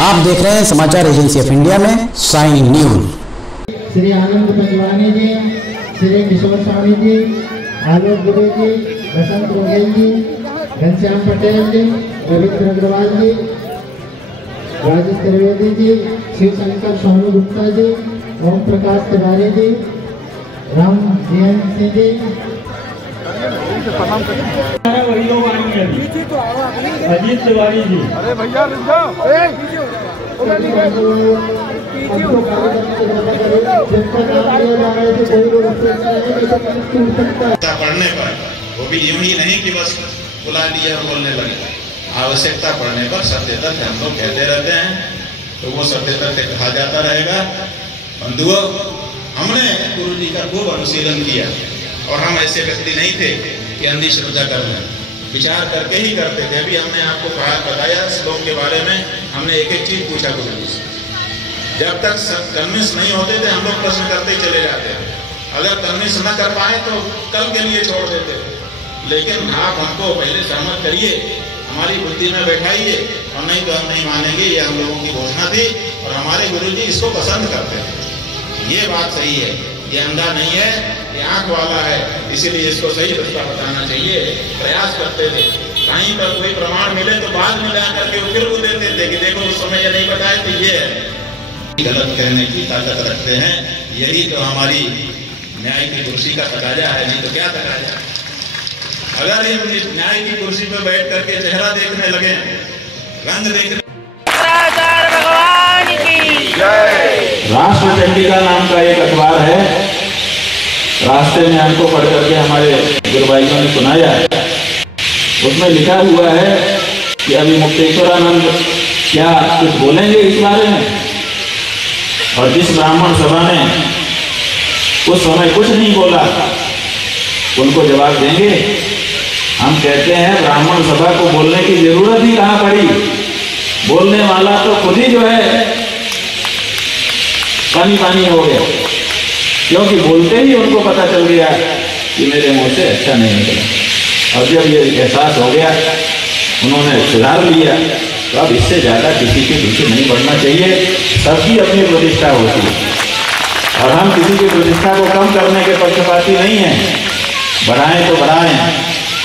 आप देख रहे हैं समाचार एजेंसी ऑफ इंडिया में साइन न्यूज। श्री आनंद पंजवानी जी, श्री किशोर स्वामी जी, आलोक दुबे जी, बसंत रोगेल जी, घनश्याम पटेल जी, रविंद्र अग्रवाल जी, राजेश त्रिवेदी जी, शिव शंकर सोनू गुप्ता जी, ओम प्रकाश तिवारी जी, राम जयंत सिंह जी, वही लोग आएंगे अजीत तिवारी जी। अरे भैया पढ़ने पर वो भी यूं ही नहीं कि बस बुला लिया और बोलने लगे, आवश्यकता पड़ने पर सत्य तथ्य हम लोग कहते रहते हैं, तो वो सत्य तथ्य कहा जाता रहेगा। बंधुओं, हमने गुरु जी का खूब अनुशीलन किया और हम ऐसे व्यक्ति नहीं थे कि अंधश्रद्धा कर लें, विचार करके ही करते थे। अभी हमने आपको बताया श्लोक के बारे में, हमने एक एक चीज पूछा गुरु जी से। जब तक कन्विंस नहीं होते थे हम लोग प्रश्न करते चले जाते, अगर कन्विंस न कर पाए तो कल के लिए छोड़ देते। लेकिन आप हमको पहले सहमत करिए, हमारी बुद्धि में बैठाइए, और नहीं तो हम नहीं मानेंगे। ये हम लोगों की घोषणा थी और हमारे गुरु जी इसको पसंद करते थे। ये बात सही है, ये अंधा नहीं है, ये आंख वाला है, इसीलिए इसको सही रास्ता बताना चाहिए। प्रयास करते थे, कहीं पर कोई प्रमाण मिले तो बाद में ला करके फिर वो देते थे कि देखो उस समय ये नहीं बताए थे, ये है। गलत कहने की ताकत रखते हैं, यही तो हमारी न्याय की कुर्सी का तकाजा है, नहीं तो क्या तकाजा। अगर ये न्याय की कुर्सी पर बैठ करके चेहरा देखने लगे, रंग देखने। भगवान की जय। राष्ट्र चंडिका नाम का एक अखबार है, रास्ते में हमको पढ़ करके हमारे गुरु भाइयों ने सुनाया। उसमें लिखा हुआ है कि अभी मुक्तेश्वरानंद क्या कुछ बोलेंगे इस बारे में, और जिस ब्राह्मण सभा ने उस समय कुछ नहीं बोला उनको जवाब देंगे। हम कहते हैं ब्राह्मण सभा को बोलने की जरूरत ही कहाँ पड़ी, बोलने वाला तो खुद ही जो है पानी पानी हो गया, क्योंकि बोलते ही उनको पता चल गया कि मेरे मुंह से अच्छा नहीं निकला। और जब ये एहसास हो गया, उन्होंने सुधार लिया, तो अब इससे ज़्यादा किसी के पीछे नहीं बढ़ना चाहिए। सबकी अपनी प्रतिष्ठा होती है और हम किसी की प्रतिष्ठा को कम करने के पक्षपाती नहीं हैं। बढ़ाएं तो बढ़ाएं,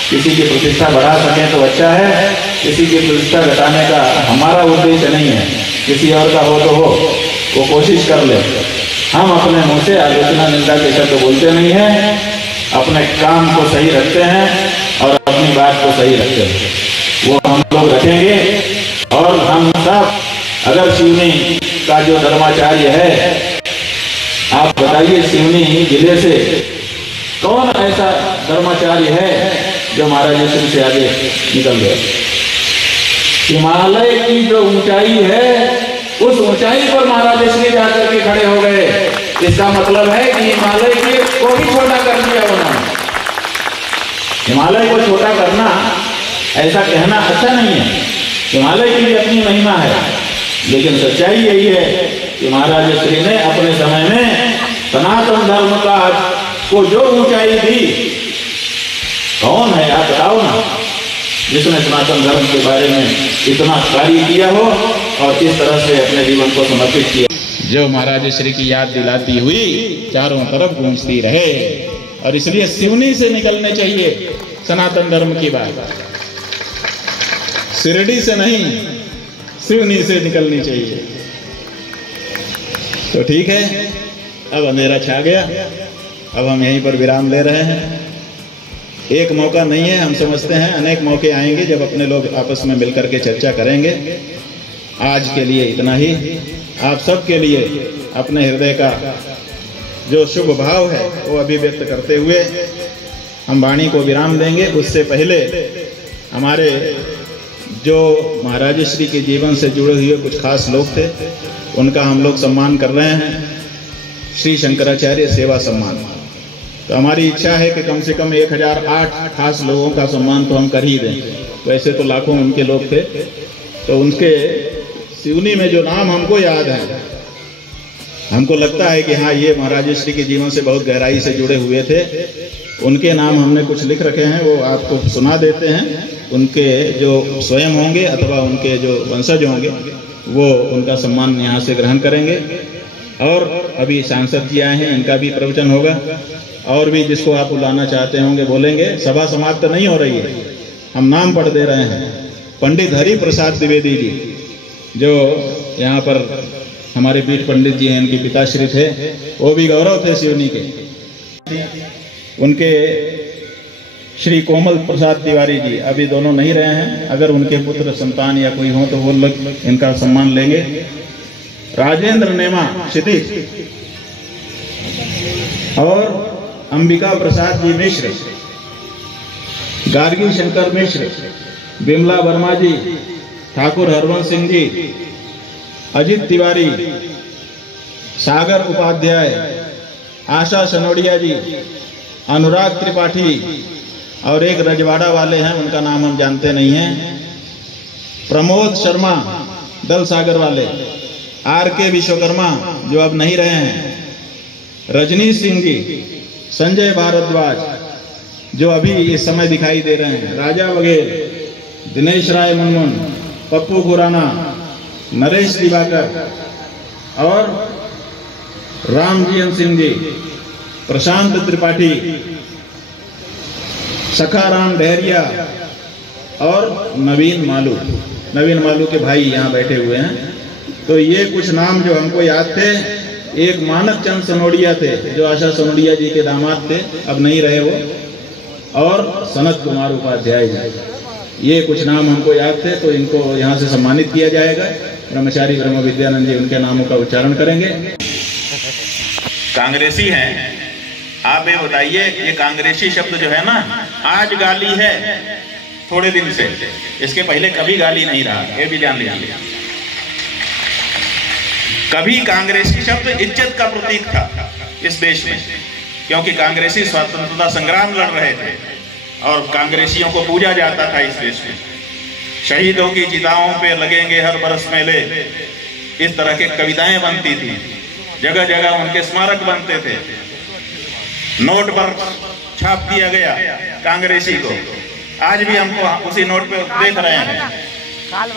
किसी की प्रतिष्ठा बढ़ा सकें तो अच्छा है, किसी की प्रतिष्ठा घटाने का हमारा उद्देश्य नहीं है। किसी और का हो तो हो, वो कोशिश कर ले। हम अपने मुंह से आलोचना निंदा के शब्द बोलते नहीं हैं, अपने काम को सही रखते हैं और अपनी बात को सही रखते हैं, वो हम लोग रखेंगे। और हम सब, अगर सिवनी का जो धर्माचार्य है, आप बताइए सिवनी जिले से कौन ऐसा धर्माचार्य है जो महाराज श्री से आगे निकल गया। हिमालय की जो ऊंचाई है, उस ऊंचाई पर महाराज श्री जाकर के खड़े हो गए। इसका मतलब है कि हिमालय को भी छोटा कर दिया उन्होंने। हिमालय को छोटा करना, ऐसा कहना अच्छा नहीं है। हिमालय की भी अपनी महिमा है, लेकिन सच्चाई यही है कि महाराज श्री ने अपने समय में सनातन धर्म का को जो ऊंचाई दी, कौन है आप बताओ ना, जिसने सनातन धर्म के बारे में इतना कार्य किया हो और इस तरह से अपने जीवन को समर्पित किया, जो महाराज श्री की याद दिलाती हुई चारों तरफ गूंजती रहे। और इसलिए सिवनी से निकलने चाहिए सनातन धर्म की बात, शिरडी से नहीं, सिवनी से निकलनी चाहिए। तो ठीक है, अब अंधेरा छा गया, अब हम यहीं पर विराम ले रहे हैं। एक मौका नहीं है, हम समझते हैं अनेक मौके आएंगे जब अपने लोग आपस में मिलकर के चर्चा करेंगे। आज के लिए इतना ही। आप सबके लिए अपने हृदय का जो शुभ भाव है वो अभिव्यक्त करते हुए हम वाणी को विराम देंगे। उससे पहले हमारे जो महाराज श्री के जीवन से जुड़े हुए कुछ खास लोग थे, उनका हम लोग सम्मान कर रहे हैं, श्री शंकराचार्य सेवा सम्मान। तो हमारी इच्छा है कि कम से कम 1008 खास लोगों का सम्मान तो हम कर ही दें। वैसे तो लाखों उनके लोग थे, तो उनके सिवनी में जो नाम हमको याद है, हमको लगता है कि हाँ, ये महाराज श्री के जीवन से बहुत गहराई से जुड़े हुए थे। उनके नाम हमने कुछ लिख रखे हैं, वो आपको सुना देते हैं। उनके जो स्वयं होंगे अथवा उनके जो वंशज होंगे वो उनका सम्मान यहाँ से ग्रहण करेंगे। और अभी सांसद जी आए हैं, इनका भी प्रवचन होगा। और भी जिसको आप बुलाना चाहते होंगे बोलेंगे। सभा समाप्त नहीं हो रही है, हम नाम पढ़ दे रहे हैं। पंडित हरि प्रसाद द्विवेदी जी, जो यहाँ पर हमारे पीठ पंडित जी हैं, इनके पिताश्री थे, वो भी गौरव थे सिवनी के। उनके श्री कोमल प्रसाद तिवारी जी अभी दोनों नहीं रहे हैं, अगर उनके पुत्र संतान या कोई हो तो वो लोग इनका सम्मान लेंगे। राजेंद्र नेमा क्षितिज और अंबिका प्रसाद जी मिश्र, गार्गी शंकर मिश्र, बिमला वर्मा जी, ठाकुर हरवंश सिंह जी, अजित तिवारी, सागर उपाध्याय, आशा सनोडिया जी, अनुराग त्रिपाठी और एक रजवाड़ा वाले हैं, उनका नाम हम जानते नहीं हैं, प्रमोद शर्मा दल सागर वाले, आर के विश्वकर्मा जो अब नहीं रहे हैं, रजनीश सिंह जी, संजय भारद्वाज जो अभी इस समय दिखाई दे रहे हैं, राजा वगैरह, दिनेश राय मुनमुन, पप्पू खुराना, नरेश दिवाकर और रामजीवन सिंह जी, प्रशांत त्रिपाठी, सखाराम डहरिया और नवीन मालू के भाई यहाँ बैठे हुए हैं। तो ये कुछ नाम जो हमको याद थे। एक मानक चंद सनोडिया थे जो आशा सनोडिया जी के दामाद थे, अब नहीं रहे वो, और सनत कुमार उपाध्याय जी, ये कुछ नाम हमको याद थे। तो इनको यहाँ से सम्मानित किया जाएगा। ब्रह्मचारी ब्रह्म विद्यानंद जी उनके नामों का उच्चारण करेंगे। कांग्रेसी हैं, आप ये बताइए, ये कांग्रेसी शब्द जो है ना, आज गाली है थोड़े दिन से, इसके पहले कभी गाली नहीं रहा, ये भी जान लीजिए। कभी कांग्रेसी शब्द इज्जत का प्रतीक था इस देश में, क्योंकि कांग्रेसी स्वतंत्रता संग्राम लड़ रहे थे और कांग्रेसियों को पूजा जाता था इस देश में। शहीदों की चिताओं पे लगेंगे हर बरस मेले, इस तरह की कविताएं बनती थी, जगह जगह उनके स्मारक बनते थे, नोट पर छाप दिया गया कांग्रेसी को। आज भी हमको उसी नोट पे देख रहे हैं।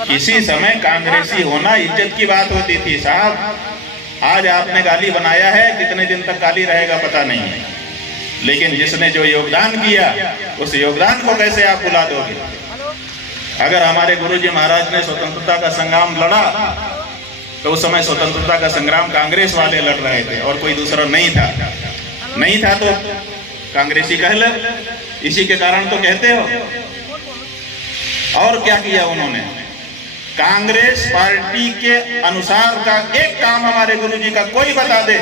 किसी समय कांग्रेसी होना इज्जत की बात होती थी साहब। आज आपने गाली बनाया है, कितने दिन तक गाली रहेगा पता नहीं है, लेकिन जिसने जो योगदान किया उस योगदान को कैसे आप भुला दोगे। अगर हमारे गुरुजी महाराज ने स्वतंत्रता का संग्राम लड़ा तो उस समय स्वतंत्रता का संग्राम कांग्रेस वाले लड़ रहे थे और कोई दूसरा नहीं था तो कांग्रेसी कह ले, इसी के कारण तो कहते हो। और क्या किया उन्होंने? कांग्रेस पार्टी के अनुसार का एक काम हमारे गुरुजी का कोई बता दे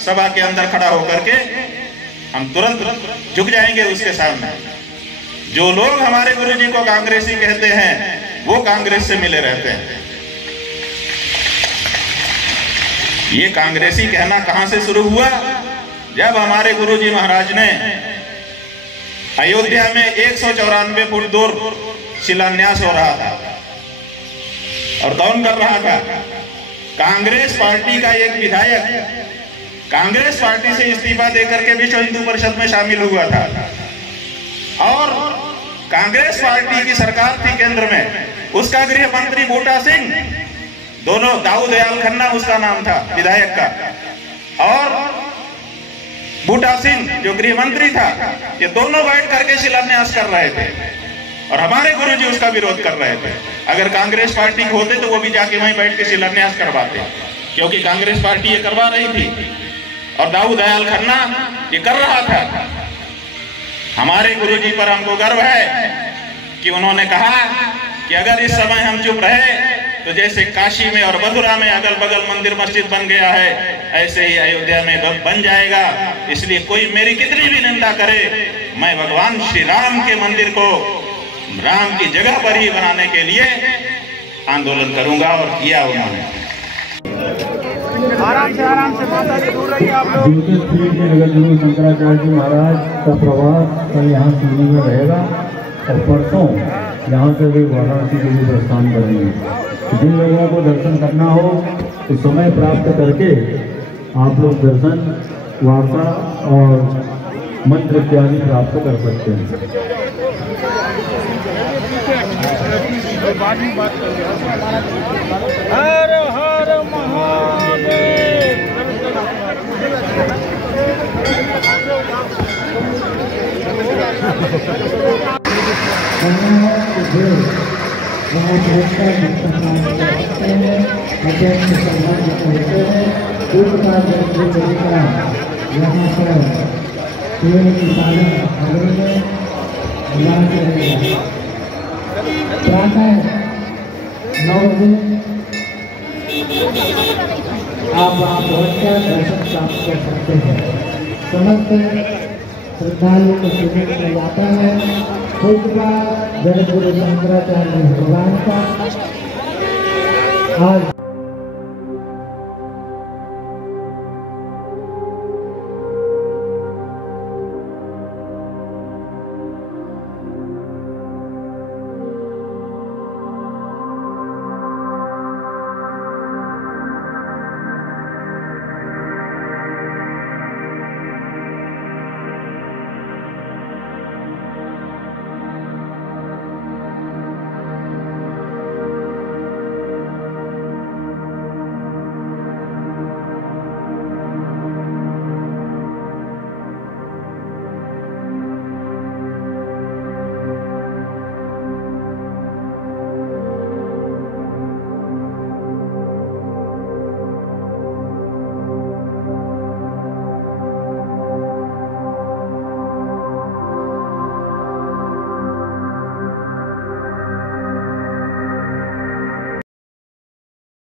सभा के अंदर खड़ा होकर के, हम तुरंत झुक जाएंगे उसके सामने। जो लोग हमारे गुरुजी को कांग्रेसी कहते हैं वो कांग्रेस से मिले रहते हैं। ये कांग्रेसी कहना कहां से शुरू हुआ? जब हमारे गुरुजी महाराज ने अयोध्या में 194 फुट दूर शिलान्यास हो रहा था और कौन कर रहा था? कांग्रेस पार्टी का एक विधायक कांग्रेस पार्टी से इस्तीफा देकर के विश्व हिंदू परिषद में शामिल हुआ था और कांग्रेस पार्टी की सरकार थी केंद्र में। उसका गृह मंत्री बूटा सिंह, दोनों दाऊद दयाल खन्ना उसका नाम था विधायक का, और बूटा सिंह जो गृह मंत्री था, ये दोनों बैठ करके शिलान्यास कर रहे थे और हमारे गुरुजी उसका विरोध कर रहे थे। अगर कांग्रेस पार्टी होते तो वो भी जाके वहीं बैठ के शिलान्यास करवाते, क्योंकि कांग्रेस पार्टी ये करवा रही थी और दाऊद दयाल खन्ना ये कर रहा था। हमारे गुरुजी पर हमको गर्व है कि उन्होंने कहा कि अगर इस समय हम चुप रहे तो जैसे काशी में और मथुरा में अगल बगल मंदिर मस्जिद बन गया है, ऐसे ही अयोध्या में बन जाएगा। इसलिए कोई मेरी कितनी भी निंदा करे, मैं भगवान श्री राम के मंदिर को राम की जगह पर ही बनाने के लिए आंदोलन करूंगा और किया उन्होंने। आराम से माता जी दूर रहिए आप लोग। जिनके पीठ में नगर गुरु शंकराचार्य जी महाराज का प्रवास कल यहाँ सिवनी में रहेगा और परसों यहाँ से वे वाराणसी के लिए प्रस्थान करेंगे। जिन लोगों को दर्शन करना हो तो समय प्राप्त करके आप लोग दर्शन, वार्ता और मंत्र इत्यादि प्राप्त कर सकते हैं। अरे आप वहाँ पहुँचकर दर्शन प्राप्त कर सकते हैं। समस्त श्रद्धालुओं को सुनने में जाता है पूज्य जगत गुरु शंकराचार्य भगवान का आज